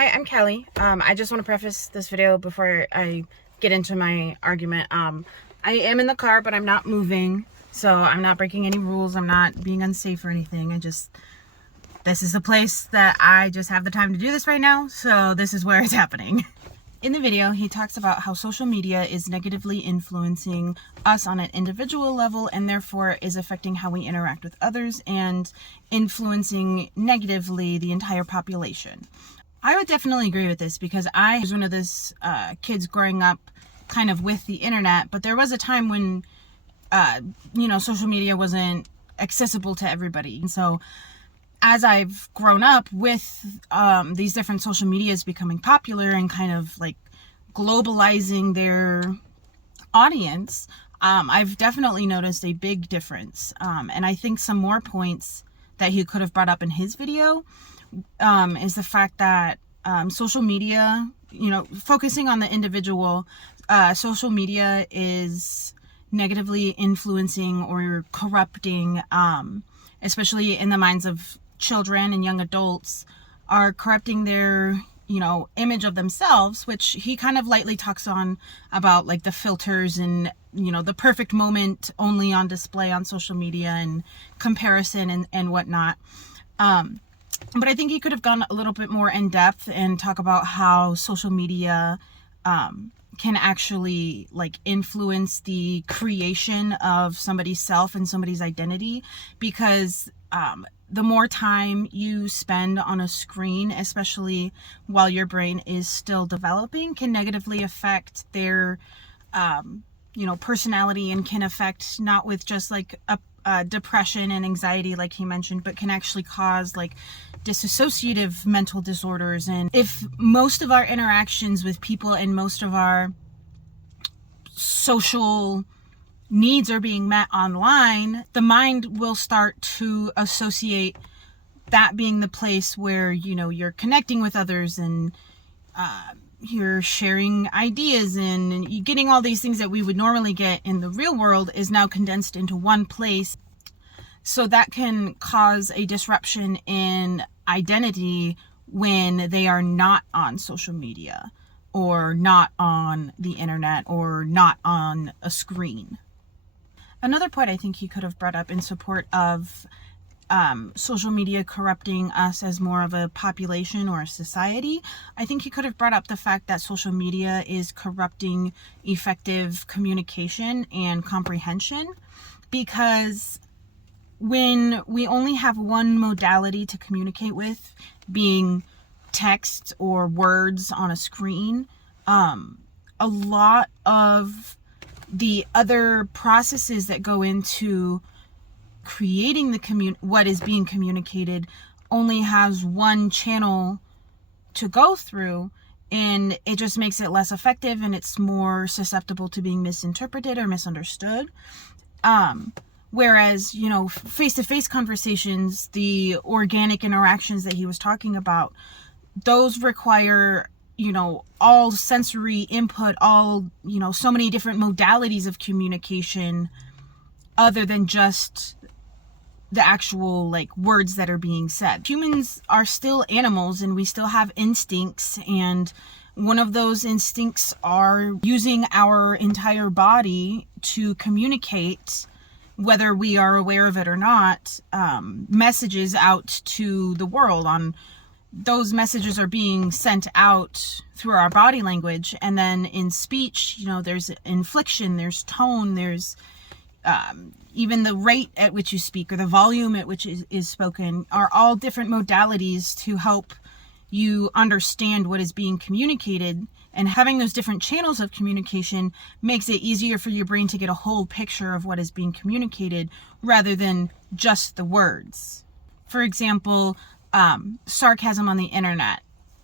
Hi, I'm Kelly. I just want to preface this video before I get into my argument. I am in the car, but I'm not moving, so I'm not breaking any rules. I'm not being unsafe or anything. This is a place that I just have the time to do this right now, so this is where it's happening. In the video, he talks about how social media is negatively influencing us on an individual level and therefore is affecting how we interact with others and influencing negatively the entire population. I would definitely agree with this because I was one of those kids growing up kind of with the internet, but there was a time when, social media wasn't accessible to everybody. And so as I've grown up with these different social medias becoming popular and kind of like globalizing their audience, I've definitely noticed a big difference. And I think some more points that he could have brought up in his video is the fact that social media, focusing on the individual, social media is negatively influencing or corrupting, especially in the minds of children and young adults, are corrupting their image of themselves, which he kind of lightly talks on about, like the filters and the perfect moment only on display on social media and comparison and whatnot. But I think he could have gone a little bit more in depth and talk about how social media can actually influence the creation of somebody's self and somebody's identity, because the more time you spend on a screen, especially while your brain is still developing, can negatively affect their personality, and can affect not with just depression and anxiety like he mentioned, but can actually cause dissociative mental disorders. And if most of our interactions with people and most of our social needs are being met online, the mind will start to associate that being the place where you're connecting with others and you're sharing ideas and you're getting all these things that we would normally get in the real world is now condensed into one place. So that can cause a disruption in identity when they are not on social media or not on the internet or not on a screen. Another point I think he could have brought up in support of social media corrupting us as more of a population or a society, I think he could have brought up the fact that social media is corrupting effective communication and comprehension, because when we only have one modality to communicate with, being text or words on a screen, a lot of the other processes that go into creating what is being communicated only has one channel to go through, and it just makes it less effective and it's more susceptible to being misinterpreted or misunderstood. Whereas, face-to-face conversations, the organic interactions that he was talking about, those require all sensory input, all so many different modalities of communication other than just the actual words that are being said. Humans are still animals and we still have instincts, and one of those instincts are using our entire body to communicate, whether we are aware of it or not, messages out to the world. Those messages are being sent out through our body language, and then in speech, there's inflection, there's tone, there's even the rate at which you speak or the volume at which is spoken are all different modalities to help you understand what is being communicated. And having those different channels of communication makes it easier for your brain to get a whole picture of what is being communicated rather than just the words. For example, sarcasm on the internet.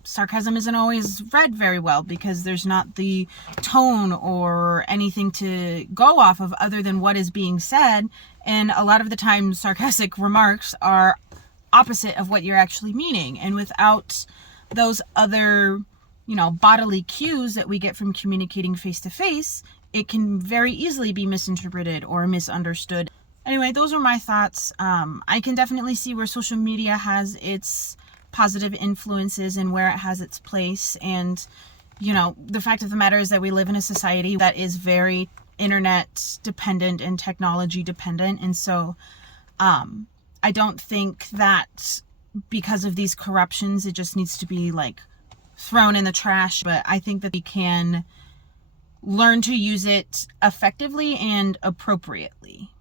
Sarcasm isn't always read very well because there's not the tone or anything to go off of other than what is being said. And a lot of the time, sarcastic remarks are opposite of what you're actually meaning. And without those other, bodily cues that we get from communicating face to face, it can very easily be misinterpreted or misunderstood. Anyway, those are my thoughts. I can definitely see where social media has its positive influences and where it has its place. And, you know, the fact of the matter is that we live in a society that is very internet dependent and technology dependent. And so I don't think that because of these corruptions, it just needs to be like thrown in the trash. But I think that we can learn to use it effectively and appropriately.